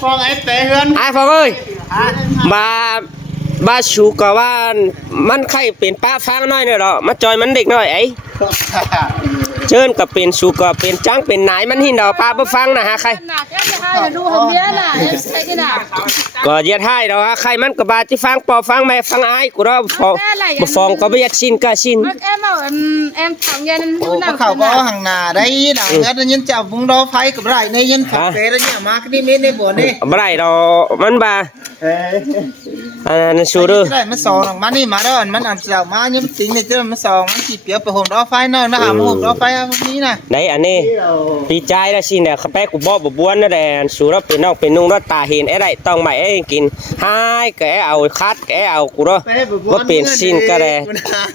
phong ấy té hơn ai Phong ơi bà chủ cóว่ามันใครเป็นป้าฟังน้อยเนี่ยหรอมาจอยมันเด็กน้อยไอ้เชิญกับเป็นสูก็เป็นจ้างเป็นนายมันหินดอกป้าบ่ฟังนะฮะใครก็เย็ดให้ดอกใครมันก็บาดที่ฟังปอฟังแม่ฟังอ้ายกูรอบ่ฟ้องก็บ่อยากชินก็ชิน em thằng nghe nên Ủa, có khẩu có hàng nà đấy là nghe nhân chào vùng đó phái của lại này nhân thực tế đó nhỉ mà cái đi bên đây buồn đi บ่ได้ดอกมันบ่าอันสูเด้อ cái này nó sò thằng má đi mà đóมันăn chào má nhưng tính này chứ nó sò nó chỉ biểu về hôm đó phái nó hàm hôm đó phái hômนี้น่ะ ไหนอันนี้ปีใจแล้วสิเนี่ยแป๊กกูบ่บ่บ้วนนั่นแหละสูเราเป็นน้องเป็นนุ่งเนาะตาเห็นไอ้ได้ต้องใหม่ไอ้กินหายแกเอาคัดแกเอากูเนาะบ่เป็นสิ้นก็ได้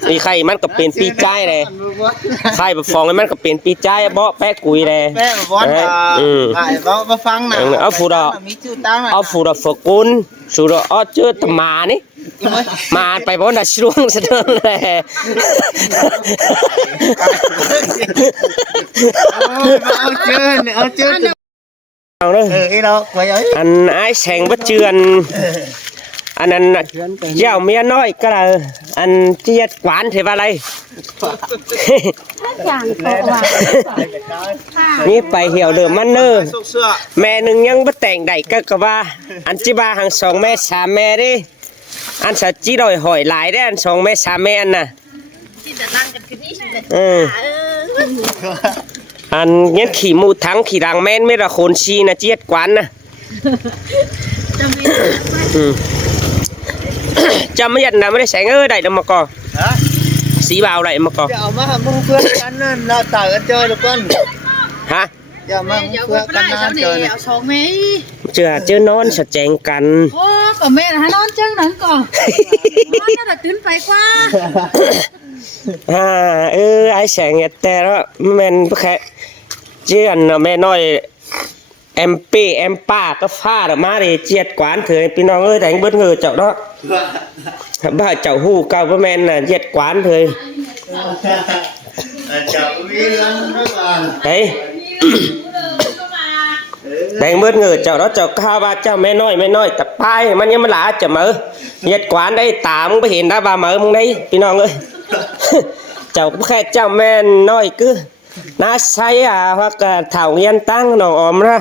มีใครมันก็เป็นปีใจเลยใครบ่ฟ้องมันก็เป็นปีใจบ่แป๊กกุยเลย แป๊บวอนlại vàoฟังน่ะ เอาฟูดอก มีชื่อตั้ง เอาฟูดอกฝกุลสูดอกเจอตมานี่มาไปบ่น่ะช่วงซะเด้อเลย เอาเชิญเอาเชิญ เอาเด้อ cái đó quay ấy อันไอ้แสงบ่เจือนอันนั้นเจ้าเมียน้อยก็อันเจียดกวานเทว่าอะไร นี่ไปเหี่ยวเดิมมันเนอแม่หนึ่งยังบ่แต่งใดก็ว่าอันจิบาหังสองแม่สามแม่ดิอันสัจจีดอยหอยหลายได้อันสองแม่สามแม่อันน่ะอันเงี้ยขี่มูทั้งขี่รังแม่นไม่ละโคนชีนะเจียดกวานนะจำไม่ยันนะไม่ได้แสงได้แล้วมาก่อสีบาวได้มาก่อ จะเอามาหามึงเพื่อนกันนั่นเราต่างกันเจอทุกคนฮะอย่ามาเพื่อนกันนั่นเจอ เจอนอนสะแจงกัน โอ้ก็แม่นะนอนจังหนังก่อนนอนน่ะตื่นไปกว่า ไอ้แสงแต่ละแม่นแค่เจียนแม่น้อยแอมปี้แอมป้าก็ฟาดมาเลยเจียดกวานเถอะพี่น้องเอ้ยแต่งเบิ้ลเงยเจ้าเนาะบ้าเจ้าหูเก่าพ่อแม่น่ะเจียดกวานเถอะเฮ้ยแต่งเบิ้ลเงยเจ้าเนาะเจ้าข้าวบ้าเจ้าแม่น้อยแต่ป้ายมันยังมันหลาจะมือเจียดกวานได้ตามไปเห็นได้บ้ามือมึงได้พี่น้องเอ้ยเจ้าแค่เจ้าแม่น้อยcứ nó say hoặc thảo yên tăng nó ốm ra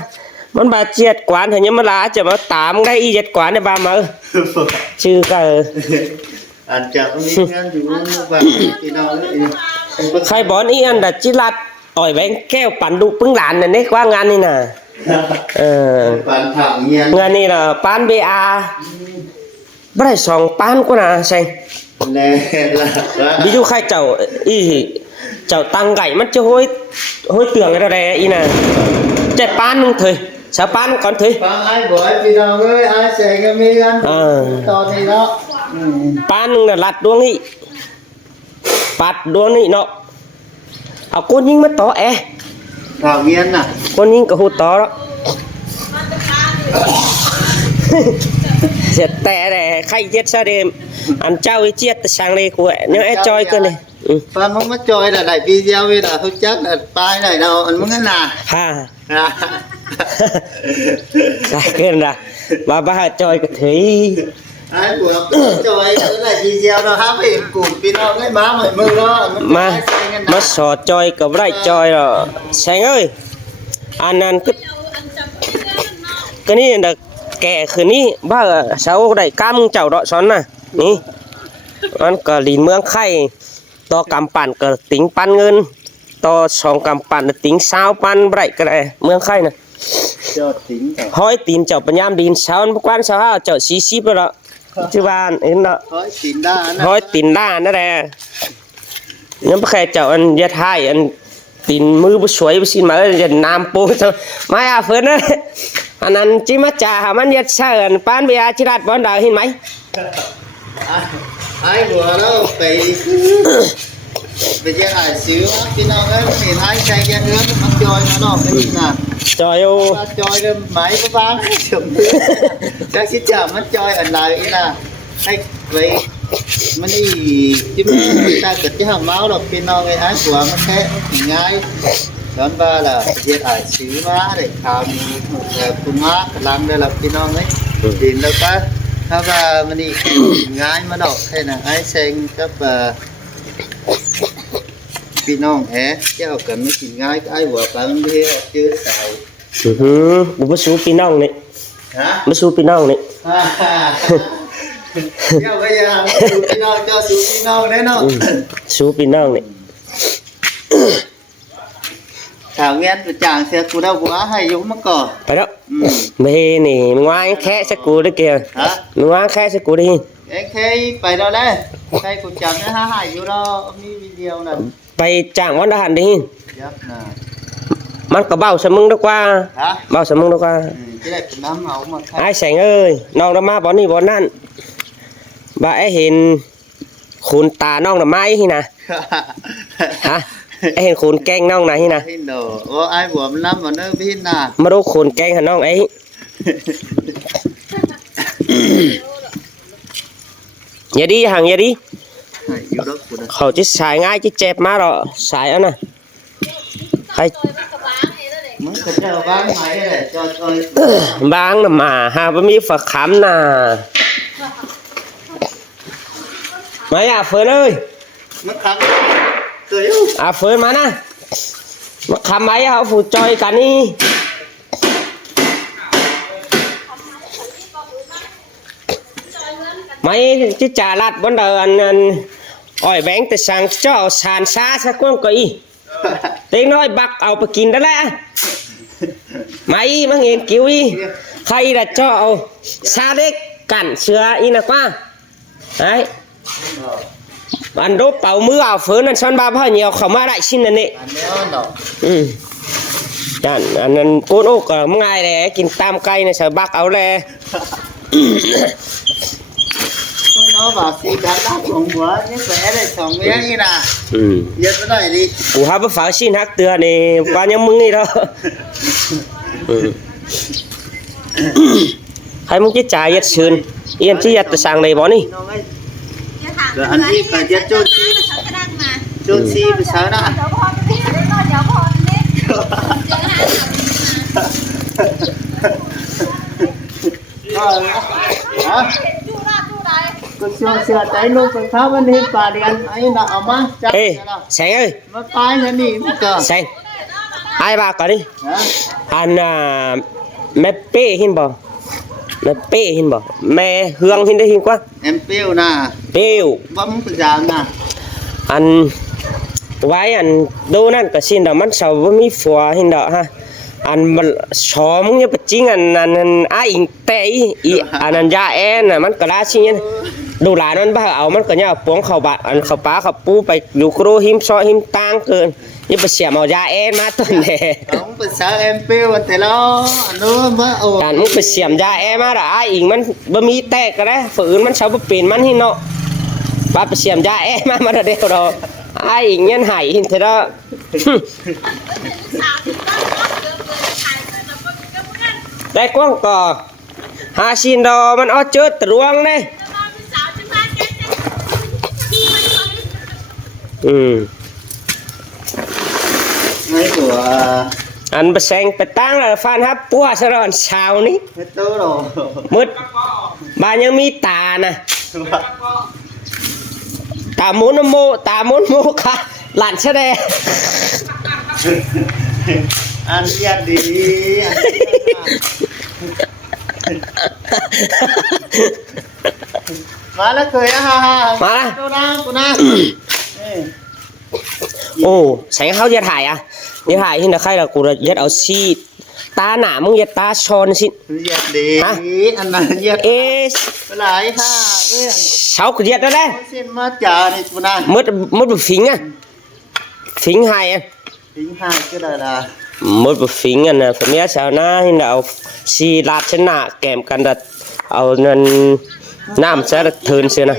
มันบาเจียดกวานเห็นยังมันล้าจะมาตามได้อีเจ็ดกวานในบ้านมือชื่อก็อันจะมีงานอยู่บ้านพี่น้องใครบอกนี่อันดับจิรัดอ่อยแบงแก้วปั่นดูปึ้งหลานเนี่ยนี่ว่างานนี่น่ะปั่นถามเงี้ย งานนี่น่ะปานเบียไม่ได้สองปานก็น่ะใช่แน่ละví dụ khai chậu tăng gậy mắt cho hối tưởng cái đó đây y nè chạy pan thôi sao pan còn thôi ai bỏ thì đâu ơi ai sẽ cái mi ăn to thì đó pan là lạt đuông ý bạt đuông ý nó con nhưng mất to thảo nghiên à con nhưng cả hút to đó chết tè này khai chết sao đêm ăn trao ấy chết sang đây của nhớ chơi cơ này Phan muốn mất chơi là đại video bây giờ thôi chắc là bài này đâu anh muốn cái nào ha đại cơn là ba chơi cái thế ai của chơi cái này video đâu hấp thì cùng pin nó cái má mày mưa đó mà sò chơi cả vậy chơi rồi sáng ơi anh cái này là kẻ khởi ní ba sao đại cam chảo đọ xón nè ní anh cả lìn mương khay to cầmปั่นก็ติ้งปั่นเงินต่อสองกำปั่นติ้งสาวปั่นไรก็ได้เมืองไข่น่ะห้อยตีนเจ้าปัญญามดินสาวกวนสาวเจ้า40แล้วล่ะชื่อบ้านเห็นเนาะห้อยตีนด้านนั่นแหละยังบ่แค่เจ้าอันยัดให้อันตีนมือบ่สวยบ่สิมาจะน้ำปูมาเพิ่นนะอันนั้นจิมาจ่ามันยัดเชิญปานเบียจิรัดบ่ดาวเห็นไหมai vừa đó bị bây giờ là xíu khi nào cái thì thấy cây cái nước nó trôi nó cái gì nè trời ơi trôi cái máy cái ván chụp chắc chỉ chờ nó trôi ở lại nè hay vậy mình đi chứ ta cực chứ hàng máu đâu khi nào cái ái của nó thế thì ngay ย้อนบ้าล่ะเฮ็ดหายซื้อมาได้ข่าวนี้คุณมากำลังได้รับพี่น้องเอ้ยดินแล้วก็ถ้าว่ามันนี่ง่ายมาดอกแค่น่ะไอ้เซ็งกับพี่น้องแท้เจ้ากันไม่กินง่ายไอ้หัวปลามันเดียวเจอสาว กูบ่สู้พี่น้องนี่ ฮะ บ่สู้พี่น้องนี่ เจ้าก็ยังสู้พี่น้องเจ้าสู้พี่น้องแน่นอน สู้พี่น้องนี่ ถามเงี้ยไปจางเสียกูได้หัวให้ยุ่งมาก่อน ไปแล้วไม่นี่มึงวางแค่สักกูได้เกี่ยว ฮะ มึงวางแค่สักกูได้ เอ็งเคยไปแล้วเลยใครกูจำได้หายอยู่แล้วมีวิดีโอน่ะ ไปจ้างวันทหารดิ ยับน่ะ มันก็เบาสมึงดีกว่า ฮะ เบาสมึงดีกว่า จะได้เป็นน้ำเอามา ไอ้แสงเอ้ยน้องน่ะมาบ่นี่บ่นั่นบ่ไอ้เห็นคุณตาน้องน่ะไม้ที่นะฮะไอ้เห็นคุณแกล้งน้องน่ะที่นะ พี่โนโอ้ไอ้บัวมันน้ำมันเนอพี่น่ะ มาดูคุณแกล้งหาน้องไอ้อย่าดีห่างอย่าดี อยู่รถกูนะ เขาจะสายง่ายจะเจ็บมาหรอสายอันน่ะใคร มึงเคยเจอบ้านไหมเลยจอย บางน่ะมาหาบ่มีฝักขำน่ะมาอย่าเฟิร์นเอ้ย มึงคำเคยอยู่ เฟิร์นมานะมาขำไว้เอาฝูจอยกันนี่ไม่ที่จ่าลัดบนเดินอ้อยแบงแต่สั่งเจ้าสารซาสักก้อนก็อีเต็งน้อยบักเอาไปกินได้แล้วไม่มาเห็นกิ้วอีใครละเจ้าเอาซาเล็กกันเสืออีนะกว่าไอ้อันรูปเป่ามือเอาฝืนนั่นซ้อนบ้าพ่อเหนียวเขามาได้ชิ้นนั่นนี่ อันนี้เนาะ นั่นอันนั้นโกนโอกก็ง่ายเลยกินตามไก่เนี่ยใส่บักเอาเลย nó bảo xì bán đáของหัวนี่แผลได้2เมียนี่น่ะเยอะไปหน่อยดิ กูหาบ่ฝากชิ้นฮักเตือนี่ว่ายังมึงนี่เนาะใครมึงจะจ่ายยัดชื่นเอียนที่ยัดตะสั่งในบ่นี่ rồi anh đi cả chết chốt xi bị sao nè hả con xưa xưa tay luôn con phá bên hiên bà điện ấy là ở má chắc เอ้ยแสงเอ้ย má tay nó đi mất cờ แสงไอ้บ่าก่อนดิ hả อันแม่เป้หินบ่แม่เป้หินบ่แม่เฮืองหินได้หินกว่า em piêu nè เป้ว bấm cái giàn nè อันไว้อันดูนั่นก็สินดอกมันเสาบ่มีฝัวหินดอกฮะอันมันชอมึงเนี่ยปะจริงอันนั้นอ้ายอิงแต่อีอันนั้นยาแอนน่ะมันก็ได้สิเนี่ยดูหลานมันบ่เอามันก็เนี่ยปวงเข้าบะอันเข้าปลาเข้าปูไปอยู่กรูหิมซอหิมตางเกินนี่ไปเสียมเอายาแอนมาต้นแน่ không phải sao em piêu thì nó mới ồ การมึงไปเสียมยาแอมาละอ้ายอิงมันบ่มีแตกก็ได้ฝืนมันเซาบ่เป็นมันหินเนาะว่าไปเสียมยาแอมาเดียวดอกอ้ายอิงยันหายหินเถอะเนาะ ได้กว้างก่อหาชินดอมันเอาเจอตรวงเด้mấy của อันไปแซงไปตั้งแล้วฟันครับปัวซะร้อนเช้านี้ hết tớ rồi มืดบ้านยังมีตานะตามุนโมตามุนโมค่ะหลานชะแด ăn giặt đi má nó cười á ha ha มาละ cô na โอ้แสงเขาจะถ่ายอ่ะจะถ่ายที่ไหนใครล่ะกูจะยัดเอาซีตาหนามึงยัดตาชอนสิ giặt đi anh là giặt เอ๊ะ lại ha เช้ากูยัดแล้วได้ xin má chờ đi cô na มืดแบบฟิงอ่ะฟิงหายอ่ะ tính hai cái này là มืดแบบฟิงอ่ะนะผมเนี่ยชาวนาที่ไหนเอาซีลาดชนะแกมกันดัดเอานั่นน้ำใส่เทินเสียนะ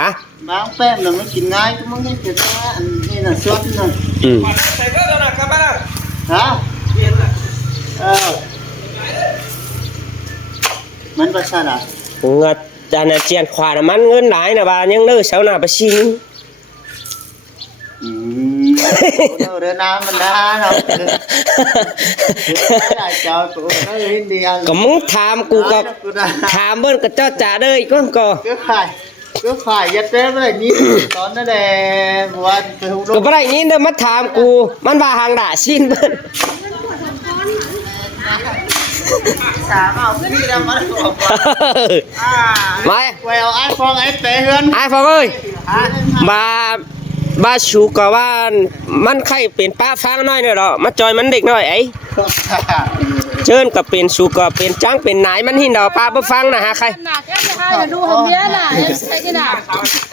ฮะ bán phép là mới chín ngay cũng mới cái đó anh đây là suất nè ใส่ก็แล้วนะครับบ้าน hả mình bao sao à เงินจานเจียนขวานมันเงินหลายนะบ้านยังเลิกเช้าหน้าไปชิง Ê, เดินน้ำมันนะเนาะได้เจ้าตัวได้ยินดีอัน ก็มึงถามกูก็ถามเบิ่นก็เจ้าจ๋าเด้ออีกก็ cứ phảiยัดเต้ไม่ได้นี่ตอนนั้นแหละวันไปหุบ ก็บ่ได้ยินเด้อมาถามกูมันว่าหางด่าสิ้นเบิ่น สามเอาพี่ดำมาบอกว่า มา แววไอ้ฟองไอ้เตะเฮือน ไอ้ฟองเอ้ยมาชูก็ว่ามันไข่เป็นป้าฟังน้อยเด้อดอกมาจอยมันเด็กน้อยไอ้เชิญก็เป็นชูก็เป็นจังเป็นนายมันหินดอกป้าบ่ฟังนะฮะใคร หนักแค่จะให้ดูหอมเบี้ยน่ะใช่กี่หนัก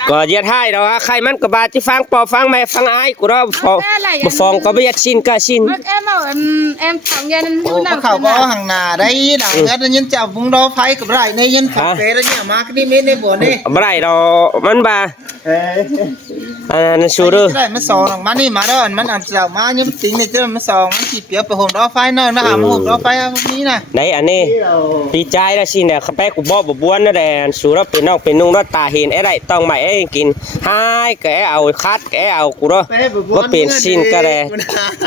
ก็เย็ดให้ดอกฮะใครมันก็บาที่ฟังปอฟังแม่ฟังอ้ายกูรอฟองบ่ฟองก็บ่อยากชินก็ชิน em bảo em thằng nghe nên โอ้เขาก็ห่างหน้าได้หนังแล้วยันจับวงดอไฟกับไรในยันฝักเตะแล้วเนี่ยมาที่เม็ดในบ่อนี่ บ่ได้ดอกมันบาอันนั้นชูเด้อ ได้มาสองมานี่มาแล้วมันอันเจ้ามายังติงในเจ้ามาสองมันขี้เปียกไปห่มดอไฟนั่นนะหาห่มดอไฟพวกนี้นะ ไหนอันนี้ปีใจแล้วชินเนี่ยเขาแป้กูบ่บวนนั่นแหละชูเราเป็นน้องเป็นนุ่งแล้วตาเห็นไอ้ได้ต้องใหม่ไอ้กินหายก็เอาคัดก็เอากูเด้อบ่เป็นชินก็ได้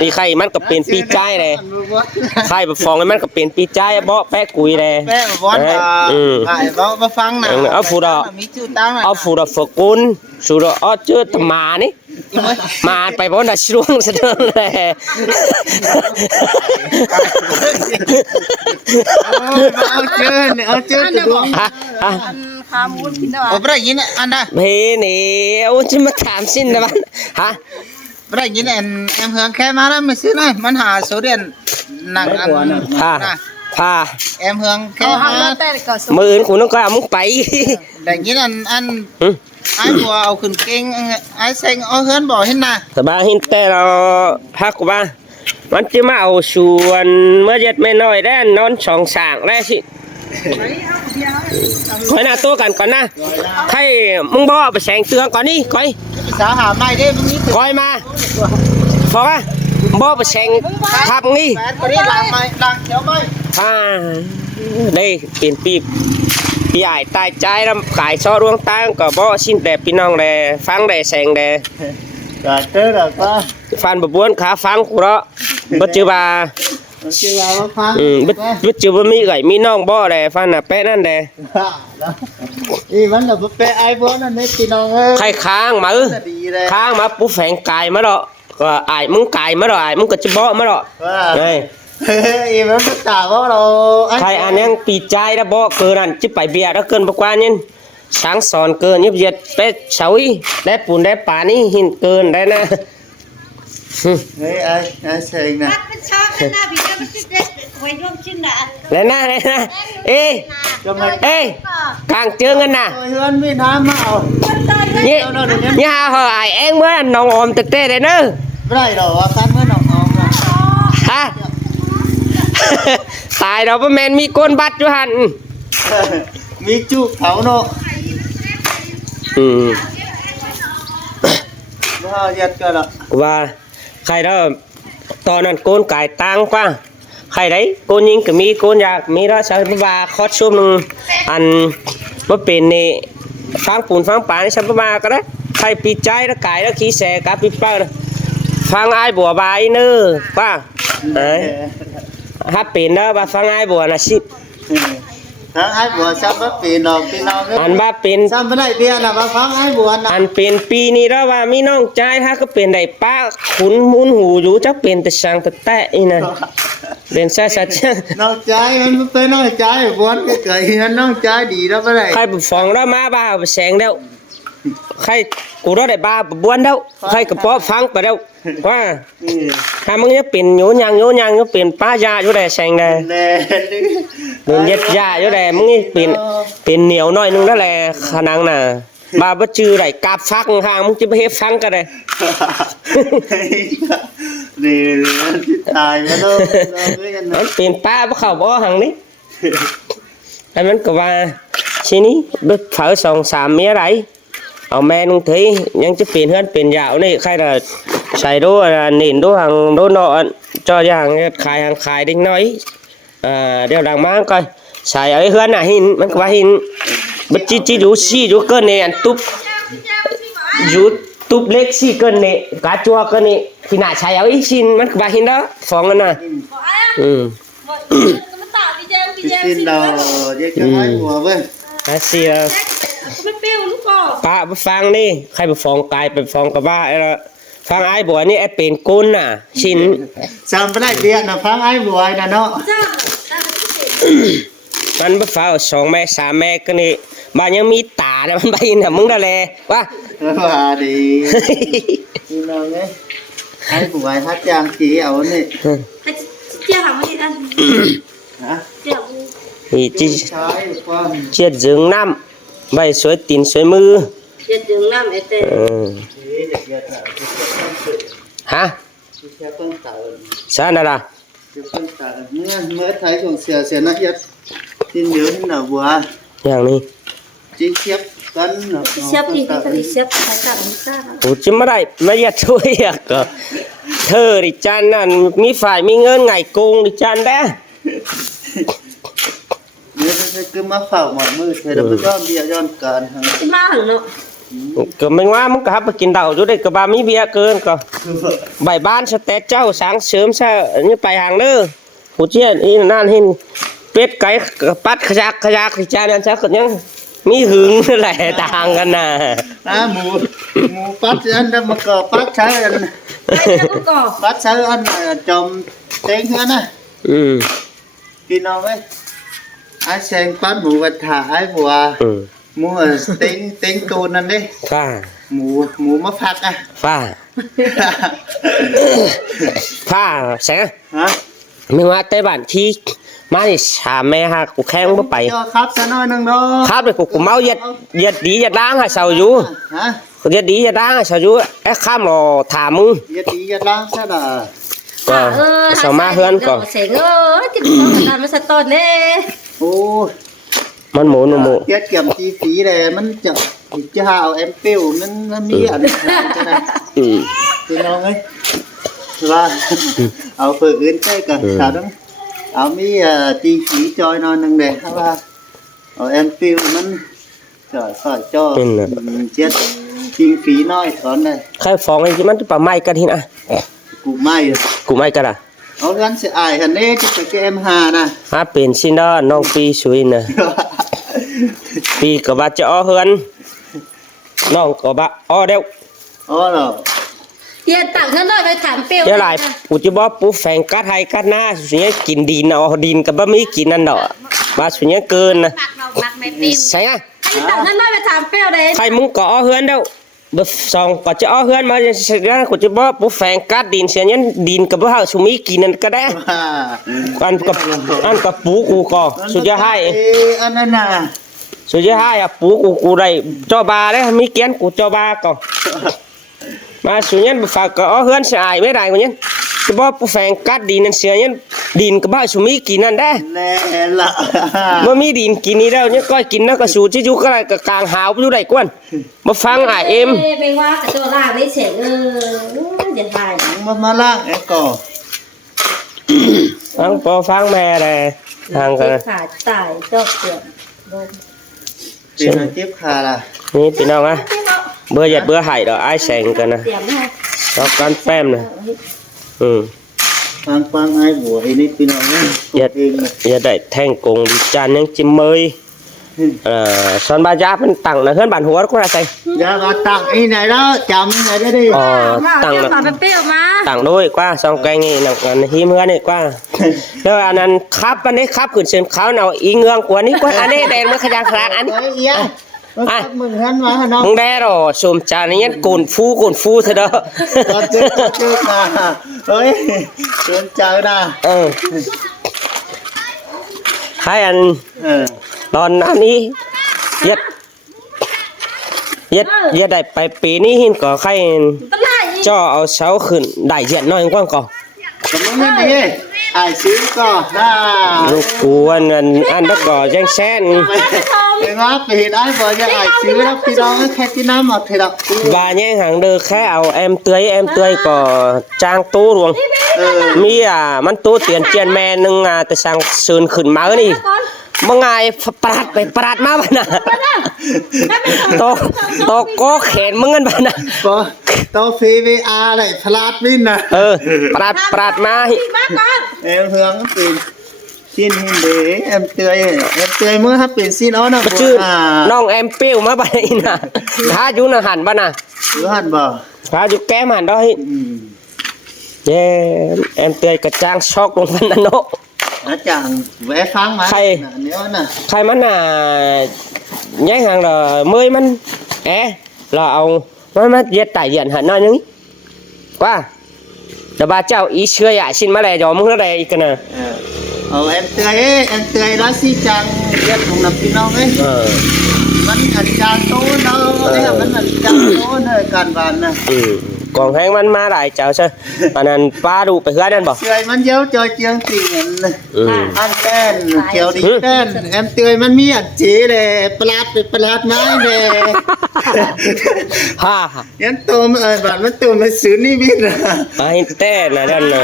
มีใครมันก็เป็นปีใจเลยใครบ่ฟองมันก็เป็นปีใจบ่แป้กุยเลย แป้บอลไอ้บ่ฟังนะมีชื่อตั้ง เอาฟูดฝกุลสูดอ้อเจอตมานี่มาไปบ่ได้ช่วงซะเด้อแหละ เอาเจอดู ขาหมูกินได้ โอ้บ่ได้ยินอันน่ะ เฮ้นี่เอาจะมาถามสิ้นนะบ้านฮะ บ่ได้ยินแอมเฮืองแค่มาแล้วไม่ซื้อหน่อยมันหาโซเดียนหนังอัน พา แอมเฮืองแค่ เอา มา หางแต่ก็ส มื้ออื่นกูต้องก็เอามึงไป ได้ยินอันไอ้บัวเอาขึ้นเก่งไอ้เซ็งเอาเฮือนบ่เห็นน่ะ แต่บาหินแต่เราพักกูบ้ามันจะมาเอาชวนเมื่อเย็ดแม่น้อยได้นอนช่องสางได้สิคอยหน้าตัวกันก่อนนะใครมึงบ่เอาไปแสงเตือนก่อนนี่คอย ภาษาหาใหม่เด้มึงนี่ คอยมาพอป่ะบ่ไปแสงทับนี่ แฟนคนนี้หลังใหม่หลังเขียวใหม่ đây tiền pi ải tai trái lắm cải cho ruộng tang có bo xin đẹp pi nong đẹp phang đẹp sành đẹp ก็เจอแล้วก็ phan bờ buôn khá phang của đó bất chưa bà ชื่อว่าฟัง bất chưa bơ mi gậy mi nong bo đẹp phan là petนั่นđẹp อีมันก็เปไอ้พวกนั้นนี่พี่น้องเอ้ย khai khang mà khang mà bút phèn cài mà đó ải muốn cài mà đó ải muốn cái chữ bo mà đó đây อีมันก็ตาว่าเรา khai anh em pi chai đã bo cơ năn chứ phải bia đã cơn bạc quan nhân sáng sòn cơ nhấp diệt pet sáu y đét bùn đét pá ní hin cơn đấy nè เฮ้ยไอ้เซ็งนะ เป็นชอบกันนะพี่จะไม่ติดไว้ร่วมชิ้นนะ đấy nè ê ก็ไม่ ê càng chơi ngân nè เฮือนมีน้ำมาเอา nhà hỏi em mới nòng ồm thực tế đấy nữa ไม่ได้หรอกว่าคันเมื่อน้องๆนะ hả tại đó men mi côn bắt chú hẳn มีจุกเขาเนาะ ừ ว่ายัดกันละ và khai đó to nan côn cải tang quá khai đấy côn nhìn cái mi côn giặc mi đó sao và khó xôm ăn bất bình này phang phun phang pán sao ba cái đấy khai pi trái nó cải nó khí xe cá pi bao phang ai bùa bài nữa quá đấy hát pin đó bà phang ai bùa là ship ทั้งไอ้บัวซ้ำบ่ปีนอกพี่น้อง ăn ba pin ซ้ำบ่ได้เพียน่ะว่าฟังไอ้บัวน่ะ ăn pin piนี่đó và miน้องใจถ้าก็เป็นได้ป้าขุนมุนหูอยู่จักเป็นแต่ช่างแต่แตะอีน่ะเป็นซะซะ น้องใจมันเป็นน้องใจบัวก็เกิดเฮือนน้องใจดีแล้วบ่ได้ ใครบุฟองđó má baแสงđâu ใครกูđóได้baบุวนđâu ใครก็พอฟังไปđâu ว่าถ้ามึงจะเป็นโยยังก็เป็นป้ายาอยู่ได้แสงได้ แน่ โดนยัดยาอยู่ได้มึงนี่เป็นเหนียวหน่อยนึงนั่นแหละขนังน่ะบาบ่จื้อได้กาบฟักห่างมึงจะไปเฮ็ดฟังก็ได้ นี่ตายมาแล้ว มันเป็นป้าบ่เข้าบ่หังนี่แต่มันก็ว่าทีนี้บึกเผา2-3เมียไรเอาแม่นึงthấy ยังจะเป็นเฮือนเป็นยาวนี่ใครล่ะใส่โดหนินโดหังโดนอchoอย่างขายดิ้งน้อยเดี๋ยวดังมาcoiใส่ở ฮือนน่ะหินมันก็ว่าหินบัดจิดูซี่ดูเกินนี่อันตุ๊บยูทูบเล็กซี่เกินนี่กาจัวเกินนี่ พี่น่าใช้เอาอีชินมันก็บ่เห็นเด้อฟองนั่นน่ะ Bỏ ai á? อืม Bỏ nó tạo video พี่ video ชิน xin ดาว lỗi. เดี๋ยวจะให้หัวเว้ย อาเซีย Có biết piu lúc cò. ป้าไปฟังนี่ใครไปฟ้องกายไปฟ้องกับบ้าไอ้ละฟังไอ้บัวนี่ไอ้เป็นกุนน่ะ ชิน จำไม่ได้เดียนะฟังไอ้บวยนะเนาะ Sao? Sao là cái gì? มันไปฟ้า2 แม่ 3 แม่ก็นี่บ้านยังมีตาเนี่ยมันไปน่ะมึงได้แลว่า ว่าดีพี่น้องเอ้ยไอ้บวยฮัดยางสีเอานี่ Hay chia hàng cái gì ăn? ฮะ Chia hàng. นี่จิ ใช้ความ เจียดจึงน้ำใบสวยตีนสวยมือ Chia đường năm ấy tê. เออ ดีเด็กๆอ่ะจะเพิ่ง ฮะ จะเพิ่งเติม ซะนั่นล่ะ จะเพิ่งเติมเมื่อไทยของเสียนะยัดจินเดี๋ยวนี่หน่ะบัว อย่างนี้ จินเทียบกันเนาะ Xếp thì cái gì xếp phải tặng người ta. กูจะไม่ได้ไม่อยากช่วยอ่ะก็เธอดิจันนั่นมีฝ่ายมีเงินไงโกงดิจันได้ เนี่ยจะคือมาเฝ้าหมดมือเธอเราไปย้อนเบียร์ย้อนการทาง Cái ma hẳn nọ. ก็ไม่ว่ามึงก็หับไปกินเหล้าอยู่ได้ก็บ่ามีเบียร์เกินก็ใบบ้านสเตจเจ้าสางเสริมซะนี่ไปหางเด้อผู้เชี่ยนอีนั่นเห็นเป็ดไก่ก็ปัดขยักดิจันนั่นซะก็ยังมีหึงนั่นแหละต่างกันน่ะ หมูปัดอันนั้นมาก่อปัดใช้อัน Đây là con cò. ปัดใช้อันจอมเต็งอันนะ อืม พี่น้องเอ้ยไอ้แซงปัดหมูกระถาไอ้บัว อืม หมูเต็งตูนนั่นดิ ฟ้า หมูมะพักอ่ะ ฟ้าฟ้าแสง ฮะ ไม่ว่าแต่บ้านที่มานี่3 แม่ฮะกูแข้งบ่ไป ย่อครับซะหน่อยหนึงเนาะ ครับเลยกูเมาเหยียดดีเหยียดล้างให้เซาอยู่ ฮะ เหยียดดีเหยียดล้างให้เซาอยู่ไอ้ข้ามรอถามมึง อย่าตีอย่าล้างซะล่ะ ก็เซามาเฮือนก็ Sẻ ngơ. Thì con làm nó sẽ tồn đấy. โอ้ มันหมูหนูหมู เจ็ดเกี่ยมตีสีเลยมันจะหาเอาแอมเปิลมันมีอันนั้นจะได้ อืม พี่น้องเอ้ยว่าเอาเปิดอื่นใกล้กันสาวต้องเอามีตีสีจอยนอนหนึ่งเด้ถ้าว่าเอาแอมเปิลมันจ่อยค่อยจ่อเจ็ดตีฝีน้อยสอนเลย ใครฟ้องไอ้ที่มันป่าไม้กันหินอ่ะ กูไม่อะ กูไม่กันอ่ะ เอางั้นเสียอายคันนี้จะไปแกมหานะ มาเป็นซินดอน้องปีสวยน่ะปีก็บ่าจะอ้อเฮือนน้องก็บ่าอ้อเด้ว อ๋อเหรอ Tiền tặng hơn rồi phải thảm piu. เดี๋ยวหลายกูจะบอกปูแฝงกัดให้กัดหน้าสุดนี้กินดินเอาดินก็บ่มีกินนั่นดอกมาสุดนี้เกินนะ Mặt vào mặt mày piu. ใช่ไง Anh tặng hơn rồi phải thảm piu đấy. ใครมึงก็อ้อเฮือนเด้วบ่สองก็จะอ้อเฮือนมาเสียกูจะบอกปูแฝงกัดดินเสียนี้ดินก็บ่เฮาสุมีกินนั่นก็ได้ ว่า อันกับปูกูก็สุดจะให้ อันนั้นน่ะ สุดจะให้อ่ะปูกูได้เจ้าบาเด้มีเกียนกูเจ้าบาก็มาสุดนี้ฝากก็อ้อเฮือนเสียอายไม่ได้กูนี้จะบอกปูแฝงกัดดินนั่นเสียนี้ดินก็บ่สุมีกินนั่นได้ แน่ละ เมื่อมีดินกินนี่แล้วเนี่ยก็กินแล้วก็สูจิจุก็ได้ก็กลางหาวไปอยู่ได้กวนมาฟังอ่ะเอ็ม Ê, bên qua cái chỗ làm đấy sẽ điện thoại. มาล่างไอ้ก่อ ฟังพอฟังแม่เลยทางกัน Phải tải cho tiền. Vâng. เป็นเจ็บขาล่ะ นี่พี่น้องอ่ะเบื่อหยัดเบื่อหายดอกไอ้แสงกันนะ Tiền ha. ดอกกันแป้มนะอืม ฟังไอ้บัวไอ้นี่พี่น้องนี่ อย่า เองนะ อย่าได้แท่งกงดิจานยังจิ้มเมยสอนบาจาเป็นตังนะเฮือนบ้านหัวก็ได้ใส่ อย่ามาตักไอ้ไหนแล้วจำไงได้ดิ อ๋อ Mà ตัง tiền นะ phải phải piu mà. ตังด้วยกว่าสองแกงนี่หนังอันหิมเฮือนนี่กว่าแล้วอันนั้นครับอันนี้ครับขึ้นเชิญเขาเอาอีเงืองกว่านี้กว่าอันนี้แดงมันขยันคลางอันนี้ เฮ้ยเอี้ยมันมึงหันมาเนาะ มึงได้หรอสมจานนี้โกนฟูเถอะเด้อ ตอนเจอมาเฮ้ยเดินเจอนะ เออให้อัน เออ ตอนอันนี้ยัดได้ไปปีนี้หินก็ใคร Bắt lại. จ่อเอาเสาขึ้นได้เย็นน้อยกว่าก่อน สมมติว่าดีไอ้ซื้อก็ได้ ลูกกูอันนั้นก็ยังแซน ไปงาไปเห็นไอ้บ่จะไอ้ซื้อแล้วพี่น้องแค่ที่น้ำหมดเถอะ บาแย่งหางเด้อแค่เอาแอมเตยก็จ้างตู้รวง เออ มีมันตู้เตียนเจียนแม่นึงแต่สั่งซื้อขึ้นมานี่ Con. บ่ง่ายปราดไปปราดมาบ่น่ะตกตกก็แขนมึงกันบ่น่ะ ก็ต่อ VVR เลยพลาดวินนะ ปราดมา มาก่อน em hướngเป็นxin hình để em tươi mới hấpเป็นxin ó nè บ่ชื่อน้องแอมปิ้วมาบ่ได้น่ะถ้าอยู่น่ะหันบ่น่ะ cứ hẳn bảo ถ้าอยู่แก้มหันดอยเย้แอมเตยกระจ้างช็อกลงมันน่ะเนาะ nó chẳng vẽ phang mà Khay. nếu nè ใครมันน่ะย้ายhàng là mươiมันlà ông nó giết tại diện hẳn nó những quá là bà cháu ý xưa dạ xin má lè gió mưng nó đây cái nè em tươi ấy em tươi đó xí chẳng biết cùng nằm pin non ấy vẫn ăn chang tố đâu đấy là vẫn ăn chang tố nơi càn vàn nè còn hangมันมาหลายเจ้าใช่อันนั้นป้าดูไปเฮือนั่นบ่ tươiมันdấu cho chương trình ăn tên kiểu đi tên em tươiมันมีอันจีเลยปลาดไม้เลย ฮ่า ยันตัวมันมันตัวมันซื้อนี่บินอ่ะ ไอ้แต่น่ะนั่นน่ะ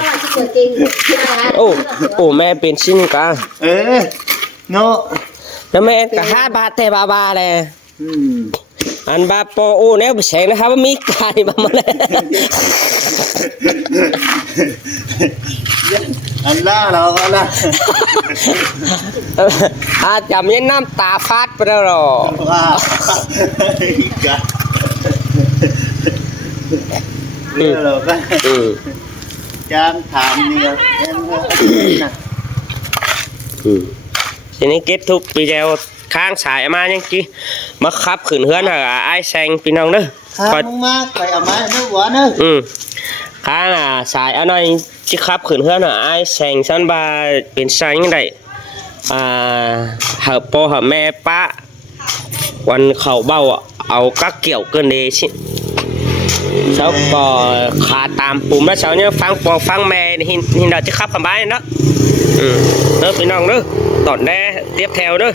จริง โอ้แม่เป็นชิ้นกะ โน่ แล้วแม่ก็5 บาทแต่บาเลยอันบาปอโอ้แนวแสงนะครับว่ามีกานี่มาเลย อันล่าเราก็ล่ะ อาจจะมีน้ำตาฟาดไปแล้วหรอ ว้าอีกอะเรื่องเราก็จางถามเนี่ยเอ็มนะ ทีนี้เก็บทุกปีเดียวข้างสายมายังกี้มาขับขืนเฮือนหาไอ้แซงพี่น้องเด้อ ข้ามมากไปเอาไม้นึกหัวนึก ข้างสายอันนั้นจีขับขืนเฮือนหาไอ้แซงซันบาเป็นสายยังไงหาพ่อหาแม่ป้าวันเขาเบ้าเอากักเกี่ยวเกินเดชิเช้าก็ขาตามปุ่มแล้วเช้าเนี่ยฟังปอฟังแม่หินเราจะขับขับบ้านเนาะเด้อพี่น้องเด้อตอนแรกtiếp theoเด้อ